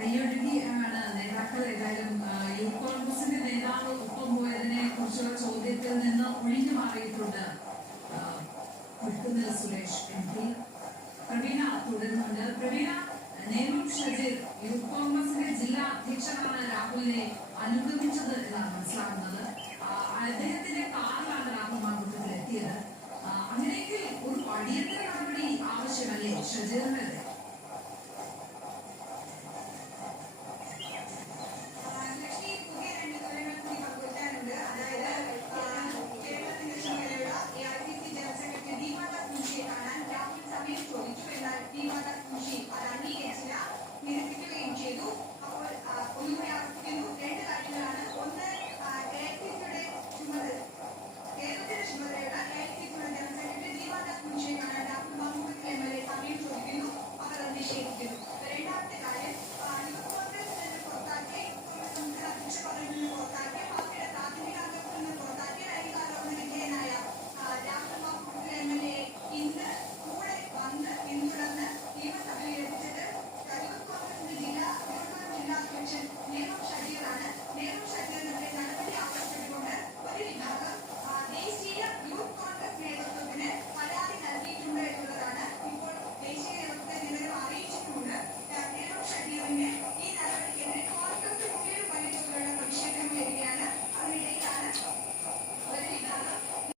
കയ്യൊഴുകി ആണ് നേതാക്കൾ ഏതായാലും യൂത്ത് കോൺഗ്രസിന്റെ നേതാവ് ഒപ്പം പോയതിനെ കുറിച്ചുള്ള ചോദ്യത്തിൽ നിന്ന് ഒഴിഞ്ഞു മാറിയിട്ടുണ്ട്. മുട്ടുന്നിൽ സുരേഷ് MP. പ്രവീണ തുടരുന്നുണ്ട്. പ്രവീണ, നേരൂർ ഷജീർ യൂത്ത് കോൺഗ്രസിന്റെ ജില്ലാ അധ്യക്ഷനാണ് രാഹുലിനെ അനുഗമിച്ചത് എന്നാണ് മനസ്സിലാകുന്നത്. അദ്ദേഹത്തിന്റെ കാറിലാണ് രാഹുൽ മാങ്കൂട്ടത്തിൽ എത്തിയത്. അങ്ങനെയെങ്കിൽ ഒരു അടിയന്തര നടപടി ആവശ്യമല്ലേ ഷജീറിന്റെ?